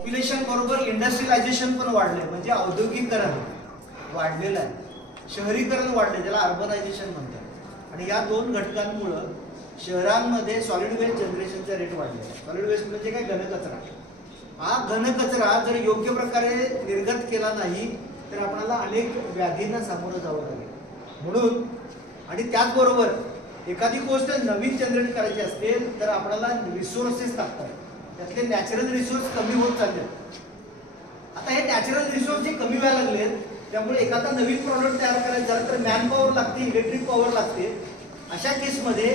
Population बरोबर industrialisation पण वाढलंय, म्हणजे औद्योगिकरण वाढलेलं आहे, शहरीकरण वाढले, ज्याला अर्बनायझेशन म्हणतात. आणि या दोन घटकांमुळं शहरांमध्ये सॉलिड वेस्ट जनरेशनचा रेट वाढलेला आहे. सॉलिड वेस्ट म्हणजे काय? घनकचरा. हा घनकचरा जर योग्य प्रकारे निर्गत केला नाही तर आपल्याला अनेक व्याधींना सामोरं जावं लागेल. म्हणून आणि त्याचबरोबर एखादी गोष्ट नवीन जनरेट करायची असेल तर आपल्याला रिसोर्सेस लागतात, त्यातले नॅचरल रिसोर्स कमी होत चालले. आता हे नॅचरल रिसोर्स जे कमी व्हायला लागले, त्यामुळे एखादा नवीन प्रॉडक्ट तयार करायचा झाला तर मॅन पॉवर लागते, इलेक्ट्रिक पॉवर लागते. अशा केसमध्ये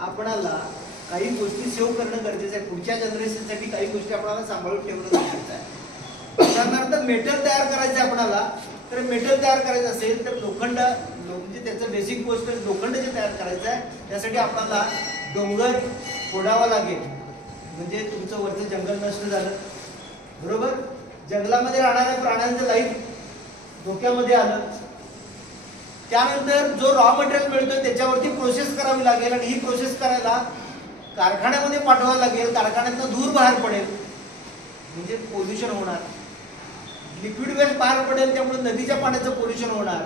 आपल्याला काही गोष्टी सेव्ह करणं गरजेचं आहे. पुढच्या जनरेशनसाठी काही गोष्टी आपल्याला सांभाळून ठेवणं गरजेचं आहे. उदाहरणार्थ मेटल तयार करायचं आहे आपल्याला, तर मेटल तयार करायचं असेल तर लोखंड, म्हणजे त्याचं बेसिक गोष्ट लोखंड जे तयार करायचं आहे त्यासाठी आपल्याला डोंगर फोडावा लागेल, म्हणजे तुमचं वरचं जंगल नष्ट झालं, बरोबर. जंगलामध्ये राहणाऱ्या प्राण्यांचं लाईफ धोक्यामध्ये आलं. त्यानंतर जो रॉ मटेरियल मिळतोय त्याच्यावरती प्रोसेस करावी लागेल, आणि ही प्रोसेस करायला कारखान्यामध्ये पाठवावं लागेल. कारखान्यातनं धूर बाहेर पडेल, म्हणजे पोल्युशन होणार. लिक्विड वेस्ट बाहेर पडेल, त्यामुळे नदीच्या पाण्याचं पोल्युशन होणार.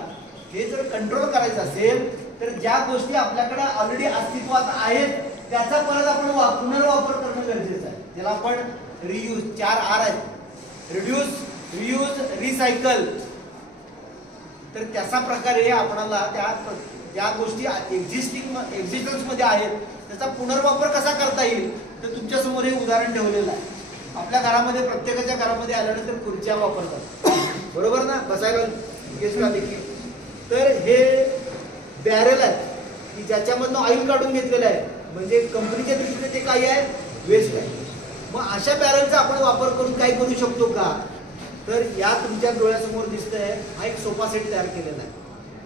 हे जर कंट्रोल करायचं असेल तर ज्या गोष्टी आपल्याकडे ऑलरेडी अस्तित्वात आहेत त्याचा परत आपण पुनर्वापर करणं गरजेचं आहे. त्याला आपण रियूज, 4 R आहेत, रिड्यूस, रियूज, रिसायकल. तर त्याचा प्रकारे आपल्याला त्या गोष्टी एक्झिस्टन्स मध्ये आहेत त्याचा पुनर्वापर कसा करता येईल तर तुमच्या समोर हे उदाहरण ठेवलेलं आहे. आपल्या घरामध्ये प्रत्येकाच्या घरामध्ये आल्यानंतर खुर्च्या वापरतात, बरोबर ना, बसायला गेस्टला देखील. तर हे बॅरेल आहेत की ज्याच्यामधनं ऑइल काढून घेतलेलं आहे, म्हणजे कंपनीच्या दृष्टीने ते काही आहे, वेस्ट आहे. मग अशा बॅरेलचा आपण वापर करून काय करू शकतो का, तर या तुमच्या डोळ्यासमोर दिसतंय हा एक सोफा सेट तयार केलेला आहे.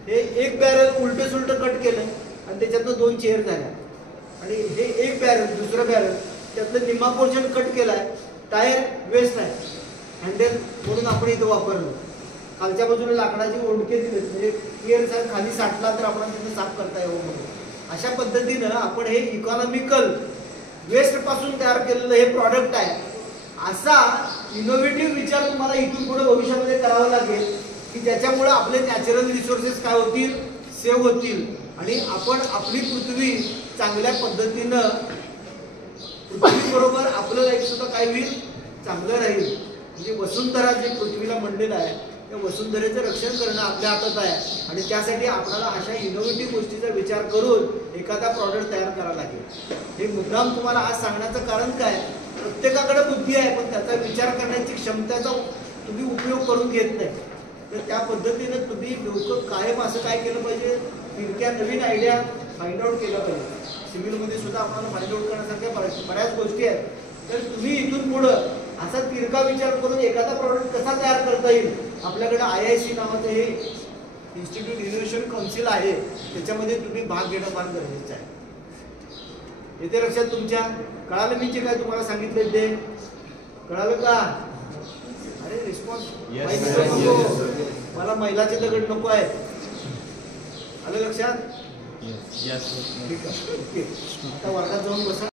हे एक बॅरेल उलट सुलट कट केलं आणि त्याच्यातनं 2 चेअर झाल्या, आणि हे एक बॅरेल, दुसरं बॅरेल, त्यातलं निम्मा पोर्शन कट केलाय. टायर वेस्ट आहे, हँडल म्हणून आपण इथं वापरलं. खालच्या बाजूला लाकडाचे ओंडके दिले, म्हणजे एअर जर खाली साठला तर आपण तिथं साफ करता यावं म्हणून. अशा पद्धतीनं आपण हे इकॉनॉमिकल वेस्ट पासून तयार केलेलं हे प्रॉडक्ट आहे. असा इनोव्हेटिव्ह विचार तुम्हाला इथून पुढे भविष्यामध्ये करावा लागेल की ज्याच्यामुळे आपले नॅचरल रिसोर्सेस काय होतील, सेव्ह होतील, आणि आपण आपली पृथ्वी चांगल्या पद्धतीनं, पृथ्वीबरोबर आपलं लाईफ सुद्धा काय होईल, चांगलं राहील. म्हणजे वसुंधरा जे पृथ्वीला म्हणलेलं आहे त्या वसुंधरेचं रक्षण करणं आपल्या हातात आहे. आणि त्यासाठी आपल्याला अशा इनोव्हेटिव्ह गोष्टीचा विचार करून एखादा प्रॉडक्ट तयार करावा लागेल. हे मुद्दाम तुम्हाला आज सांगण्याचं कारण काय, प्रत्येकाकडे बुद्धी आहे पण त्याचा विचार करण्याची क्षमतेचा तुम्ही उपयोग करून घेत नाही. तर त्या पद्धतीनं तुम्ही लोक कायम असं काय केलं पाहिजे, तिरक्या नवीन आयडिया फाइंड आउट केला पाहिजे. सिव्हिलमध्ये सुद्धा आपल्याला फाइंड आउट करण्यासारख्या बऱ्याच गोष्टी आहेत. तर तुम्ही इथून पुढं असा तिरका विचार करून एखादा प्रॉडक्ट कसा तयार करता येईल, आपल्याकडे IIC नावाचं हे इन्स्टिट्यूट इनोव्हेशन काउन्सिल आहे, त्याच्यामध्ये तुम्ही भाग घेणं फार गरजेचं आहे. येते लक्षात तुमच्या? कळालं मी जे काय तुम्हाला सांगितले ते कळालं का? अरे रिस्पॉन्स, मला महिलाचे दगड नको आहे, आलं लक्षात? ठीक आहे, ओके. आता वर्गात जाऊन बसा.